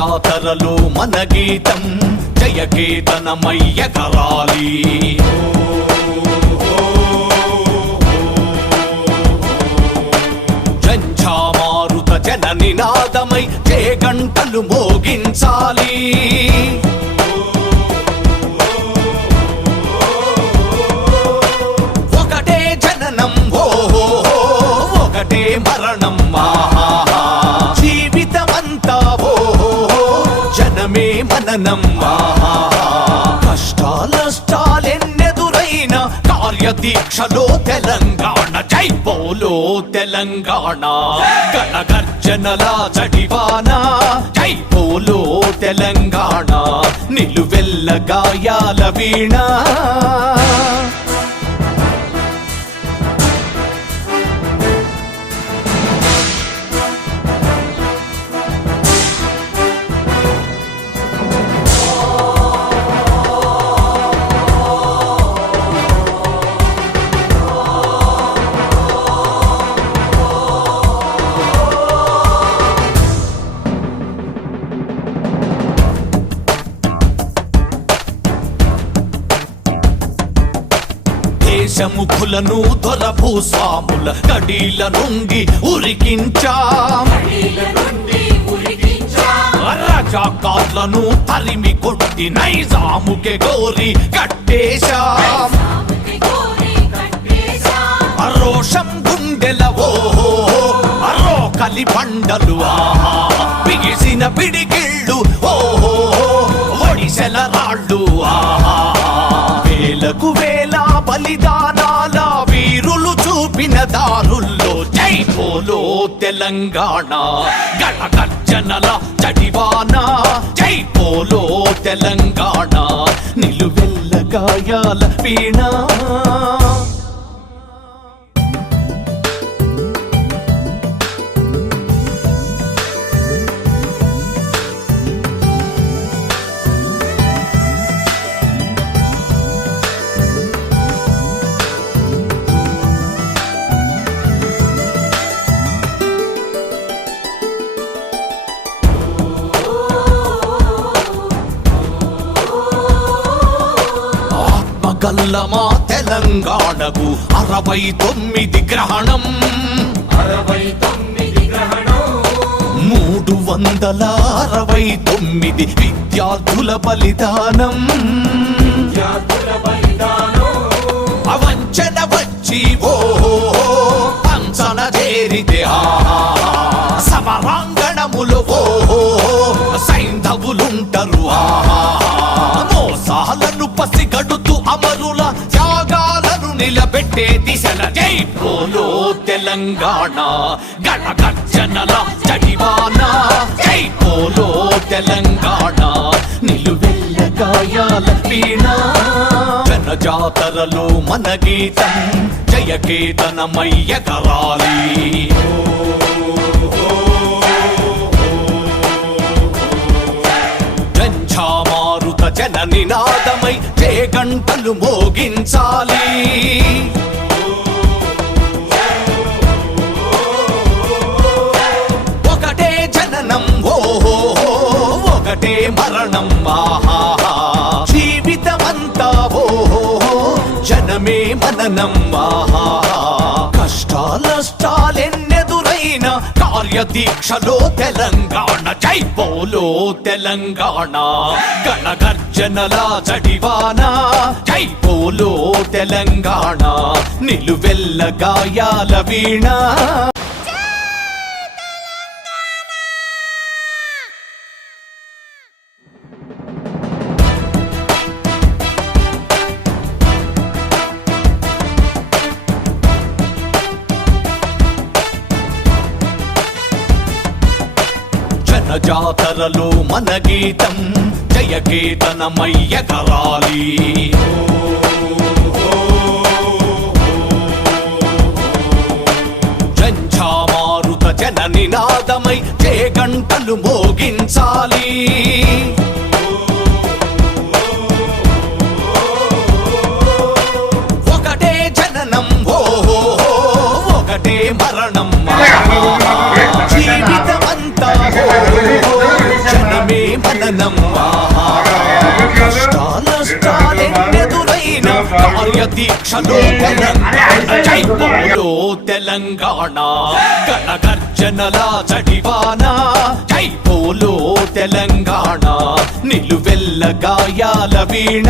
జాతరలో మన గీతం జయకేతనమయ్య కరాలి. జంఝామారుత జన నినాదమై జయగంటలు మోగించాలి. ఒకటే జననం ఓహో ఒకటే మరణం ఆహా జీవితమంతా ఓహో జనమే మననం ఆహా కష్టాలెన్నెదురైన కార్యదీక్షలో తెలంగాణ జై బోలో తెలంగాణ గణగర్జనల జడివాన జై బోలో తెలంగాణ నిలువెల్ల గాయాల వీణ. దేశముఖులను దొరభూస్వాముల కడీల నుండి ఉరికించాం. రజాకార్లను తరిమి కొట్టి నైజాముకే గోరి కట్టేశాం. రోషం గుండెల ఓహో రోకలి బండలు ఆహా బిగిసిన పిడికిళ్ళు ఓహో ఒడిసెల రాళ్ళు ఆహా వేలకు వేల బలిదానాల వీరులు చూపిన దారుల్లో జై బోలో తెలంగాణ గణగర్జనల జడివాన జై బోలో తెలంగాణ నిలువెల్ల గాయాల వీణ. గల్లమా తెలంగాణకు 69 గ్రహణం 369 విద్యార్థుల బలిదానం. అవంచన వచ్చి ఓహో పంచన చేరితే సమరాంగణములు ఓహో సైంధవులుంటరు ఆహా మోసాలను పసిగడుతూ అమరుల త్యాగాలను నిలబెట్టే దిశల జై బోలో తెలంగాణ గణగర్జనల జడివాన జై బోలో తెలంగాణ నిలువెల్ల గాయాల వీణ. జనజాతరలో మన గీతం జయకేతనమయ్య కరాలి. జంఝామారుత జన నినాదమై జయగంటలు మోగించాలి. ఒకటే జననం ఓహో ఒకటే మరణం ఆహా జీవితమంతా ఓహో జనమే మననం ఆహా కష్టాలెన్నెదురైన కార్యదీక్షలో తెలంగాణ జై బోలో తెలంగాణ గణగర్జనల జడివాన జై బోలో తెలంగాణ నిలువెల్ల గాయాల వీణ. జాతరలో మన గీతం జయకేతనమయ్య కరాలి. జంఝామారుత జన నినాదమై జయగంటలు మోగించాలి. ఒకటే జననం ఓహో ఒకటే మరణం జీవితమంతా జనమే జననం కష్టాలెన్నెదురైన కార్యదీక్షలో బలంగా జై బోలో తెలంగాణ గణగర్జనల జడివాన జై బోలో తెలంగాణ నిలువెల్ల గాయాల వీణ